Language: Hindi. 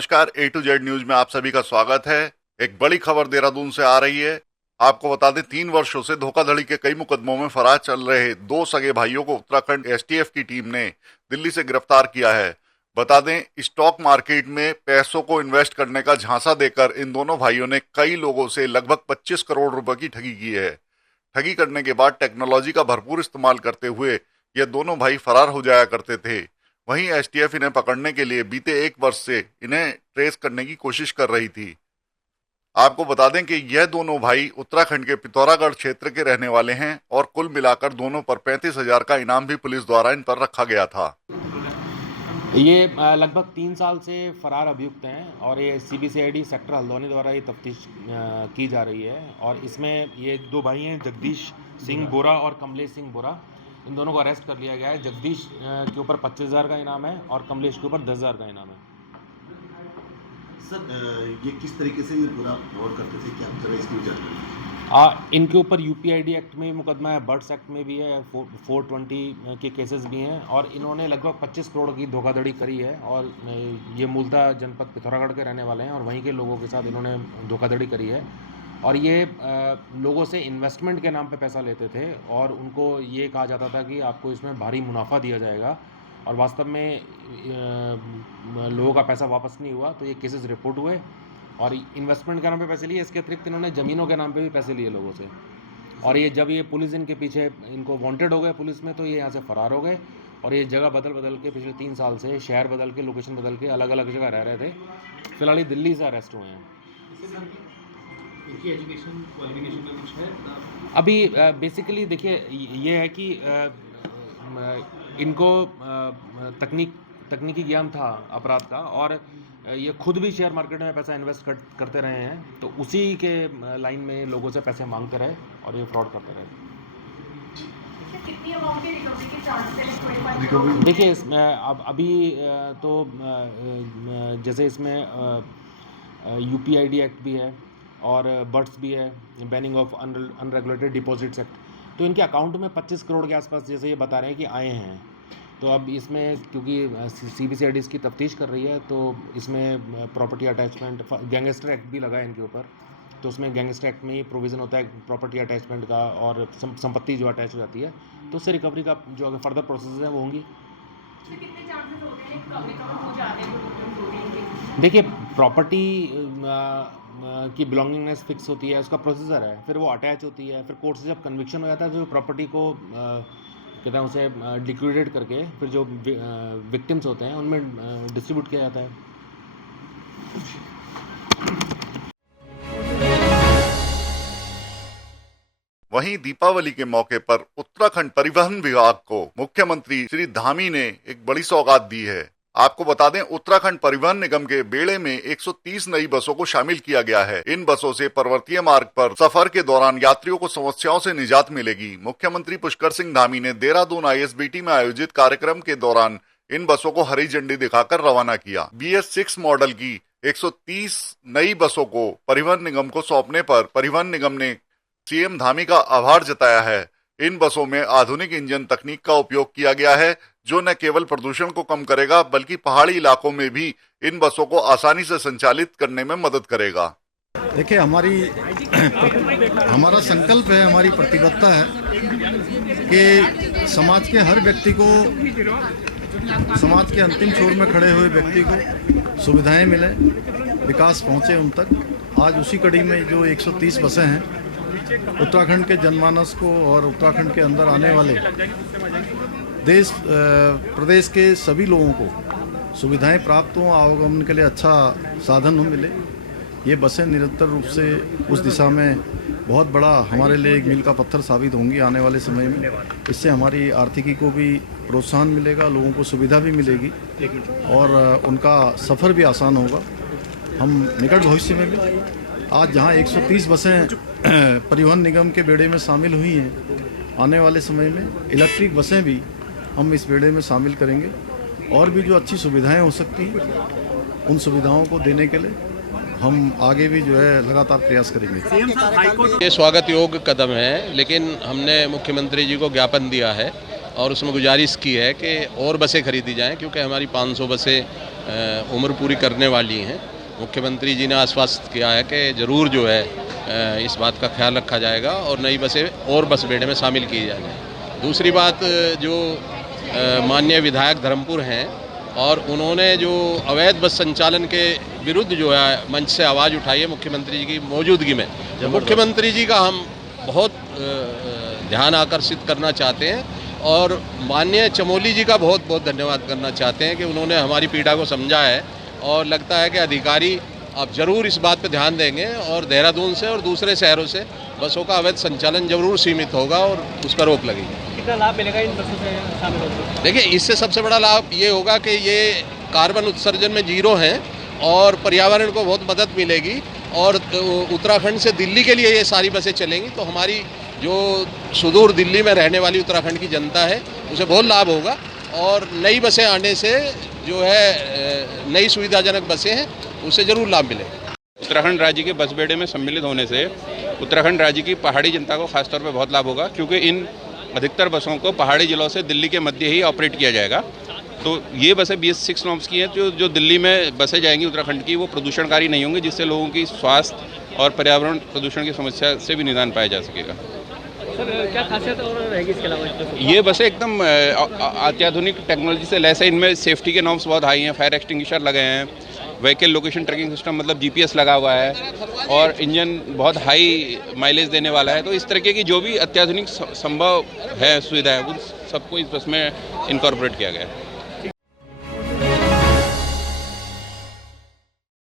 नमस्कार, A to Z न्यूज में आप सभी का स्वागत है। एक बड़ी खबर देहरादून से आ रही है। आपको बता दें, 3 वर्षों से धोखाधड़ी के कई मुकदमों में फरार चल रहे 2 सगे भाइयों को उत्तराखंड STF की टीम ने दिल्ली से गिरफ्तार किया है। बता दें, स्टॉक मार्केट में पैसों को इन्वेस्ट करने का झांसा देकर इन दोनों भाइयों ने कई लोगों से लगभग 25 करोड़ रुपए की ठगी की है। ठगी करने के बाद टेक्नोलॉजी का भरपूर इस्तेमाल करते हुए ये दोनों भाई फरार हो जाया करते थे। वहीं STF इन्हें पकड़ने के लिए बीते 1 वर्ष से इन्हें ट्रेस करने की कोशिश कर रही थी। आपको बता दें कि यह दोनों भाई उत्तराखंड के पिथौरागढ़ क्षेत्र के रहने वाले हैं और कुल मिलाकर दोनों पर 35,000 का इनाम भी पुलिस द्वारा इन पर रखा गया था। ये लगभग 3 साल से फरार अभियुक्त हैं और ये CBCID सेक्टर हल्द्वानी द्वारा ये तफ्तीश की जा रही है। और इसमें ये 2 भाई हैं, जगदीश सिंह बोरा और कमलेश सिंह बोरा। इन दोनों को अरेस्ट कर लिया गया है। जगदीश के ऊपर 25,000 का इनाम है और कमलेश के ऊपर 10,000 का इनाम है। सर, ये किस तरीके से ये पूरा फ्रॉड करते थे, क्या जरा इसकी वजह? इनके ऊपर UPID एक्ट में मुकदमा है, बर्ड्स एक्ट में भी है, 420 के केसेस भी हैं और इन्होंने लगभग 25 करोड़ की धोखाधड़ी करी है। और ये मूलतः जनपद पिथौरागढ़ के रहने वाले हैं और वहीं के लोगों के साथ इन्होंने धोखाधड़ी करी है। और ये लोगों से इन्वेस्टमेंट के नाम पे पैसा लेते थे और उनको ये कहा जाता था कि आपको इसमें भारी मुनाफा दिया जाएगा और वास्तव में लोगों का पैसा वापस नहीं हुआ। तो ये केसेस रिपोर्ट हुए और इन्वेस्टमेंट के नाम पे पैसे लिए। इसके अतिरिक्त इन्होंने ज़मीनों के नाम पे भी पैसे लिए लोगों से। और ये जब ये पुलिस इनके पीछे, इनको वांटेड हो गए पुलिस में, तो ये यहाँ से फ़रार हो गए और ये जगह बदल बदल के पिछले 3 साल से शहर बदल के, लोकेशन बदल के अलग अलग जगह रह रहे थे। फिलहाल ये दिल्ली से अरेस्ट हुए हैं। इनकी एजुकेशन क्वालिफिकेशन का कुछ है? अभी बेसिकली देखिए, ये है कि इनको तकनीकी ज्ञान था अपराध का और ये खुद भी शेयर मार्केट में पैसा इन्वेस्ट करते रहे हैं। तो उसी के लाइन में लोगों से पैसे मांगते रहे और ये फ्रॉड करते रहे। कितनी अमाउंट की रिकवरी के चांसेस? देखिए, इसमें अब अभी तो जैसे इसमें UPID एक्ट भी है और बर्ड्स भी है, banning of unregulated deposits act. तो इनके अकाउंट में 25 करोड़ के आसपास जैसे ये बता रहे हैं कि आए हैं। तो अब इसमें क्योंकि CBCID इसकी तफ्तीश कर रही है, तो इसमें प्रॉपर्टी अटैचमेंट, गैंगस्टर एक्ट भी लगा है इनके ऊपर। तो उसमें गैंगस्टर एक्ट में ही प्रोविज़न होता है प्रॉपर्टी अटैचमेंट का और संपत्ति जो अटैच हो जाती है, तो उससे रिकवरी का जो अगर फर्दर प्रोसेस है वो होंगी। कितने चांसेस होते हैं कवर हो जाते हैं? देखिए, प्रॉपर्टी की बिलोंगिंगनेस फिक्स होती है, उसका प्रोसीजर है, फिर वो अटैच होती है, फिर कोर्ट से जब कन्विक्शन हो जाता है तो प्रॉपर्टी को कहते हैं उसे लिक्विडेट करके फिर जो विक्टिम्स होते हैं उनमें डिस्ट्रीब्यूट किया जाता है। वहीं दीपावली के मौके पर उत्तराखंड परिवहन विभाग को मुख्यमंत्री श्री धामी ने एक बड़ी सौगात दी है। आपको बता दें, उत्तराखंड परिवहन निगम के बेड़े में 130 नई बसों को शामिल किया गया है। इन बसों से पर्वतीय मार्ग पर सफर के दौरान यात्रियों को समस्याओं से निजात मिलेगी। मुख्यमंत्री पुष्कर सिंह धामी ने देहरादून ISBT में आयोजित कार्यक्रम के दौरान इन बसों को हरी झंडी दिखाकर रवाना किया। BS6 मॉडल की 130 नई बसों को परिवहन निगम को सौंपने पर परिवहन निगम ने CM धामी का आभार जताया है। इन बसों में आधुनिक इंजन तकनीक का उपयोग किया गया है, जो न केवल प्रदूषण को कम करेगा बल्कि पहाड़ी इलाकों में भी इन बसों को आसानी से संचालित करने में मदद करेगा। देखिए, हमारा संकल्प है, हमारी प्रतिबद्धता है कि समाज के हर व्यक्ति को, समाज के अंतिम छोर में खड़े हुए व्यक्ति को सुविधाएं मिले, विकास पहुंचे उन तक। आज उसी कड़ी में जो 130 बसें हैं, उत्तराखंड के जनमानस को और उत्तराखंड के अंदर आने वाले देश प्रदेश के सभी लोगों को सुविधाएं प्राप्त हों, आवागमन के लिए अच्छा साधन हो मिले। ये बसें निरंतर रूप से उस दिशा में बहुत बड़ा हमारे लिए एक मील का पत्थर साबित होंगी आने वाले समय में। इससे हमारी आर्थिकी को भी प्रोत्साहन मिलेगा, लोगों को सुविधा भी मिलेगी और उनका सफ़र भी आसान होगा। हम निकट भविष्य में भी आज जहां 130 बसें परिवहन निगम के बेड़े में शामिल हुई हैं, आने वाले समय में इलेक्ट्रिक बसें भी हम इस बेड़े में शामिल करेंगे और भी जो अच्छी सुविधाएं हो सकती हैं उन सुविधाओं को देने के लिए हम आगे भी जो है लगातार प्रयास करेंगे। ये स्वागत योग्य कदम है, लेकिन हमने मुख्यमंत्री जी को ज्ञापन दिया है और उसमें गुजारिश की है कि और बसें खरीदी जाएं, क्योंकि हमारी 500 बसें उम्र पूरी करने वाली हैं। मुख्यमंत्री जी ने आश्वस्त किया है कि ज़रूर जो है इस बात का ख्याल रखा जाएगा और नई बसें और बस बेड़े में शामिल की जाएंगी। दूसरी बात, जो माननीय विधायक धर्मपुर हैं और उन्होंने जो अवैध बस संचालन के विरुद्ध जो है मंच से आवाज़ उठाई है मुख्यमंत्री जी की मौजूदगी में, मुख्यमंत्री जी का हम बहुत ध्यान आकर्षित करना चाहते हैं और माननीय चमोली जी का बहुत बहुत धन्यवाद करना चाहते हैं कि उन्होंने हमारी पीड़ा को समझा है और लगता है कि अधिकारी अब ज़रूर इस बात पर ध्यान देंगे और देहरादून से और दूसरे शहरों से बसों का अवैध संचालन ज़रूर सीमित होगा और उस पर रोक लगेगी। कितना लाभ मिलेगा इन बसों से शामिल होकर? देखिए, इससे सबसे बड़ा लाभ ये होगा कि ये कार्बन उत्सर्जन में जीरो हैं और पर्यावरण को बहुत मदद मिलेगी और उत्तराखंड से दिल्ली के लिए ये सारी बसें चलेंगी, तो हमारी जो सुदूर दिल्ली में रहने वाली उत्तराखंड की जनता है उसे बहुत लाभ होगा और नई बसें आने से जो है नई सुविधाजनक बसें हैं उसे ज़रूर लाभ मिलेगा। उत्तराखंड राज्य के बस बेड़े में सम्मिलित होने से उत्तराखंड राज्य की पहाड़ी जनता को खासतौर पर बहुत लाभ होगा, क्योंकि इन अधिकतर बसों को पहाड़ी जिलों से दिल्ली के मध्य ही ऑपरेट किया जाएगा। तो ये बसें BS6 नॉर्म्स की हैं, जो दिल्ली में बसें जाएंगी उत्तराखंड की, वो प्रदूषणकारी नहीं होंगी, जिससे लोगों की स्वास्थ्य और पर्यावरण प्रदूषण की समस्या से भी निदान पाया जा सकेगा। सर, क्या खासियत और रहेगी इसके अलावा? ये बसें एकदम अत्याधुनिक टेक्नोलॉजी से लैस है। इनमें सेफ्टी के नॉर्म्स बहुत हाई हैं, फायर एक्सटिंग्विशर लगे हैं, व्हीकल लोकेशन ट्रैकिंग सिस्टम मतलब GPS लगा हुआ है और इंजन बहुत हाई माइलेज देने वाला है। तो इस तरीके की जो भी अत्याधुनिक संभव है सुविधाएं, उन सबको इस बस में इनकॉर्पोरेट किया गया है।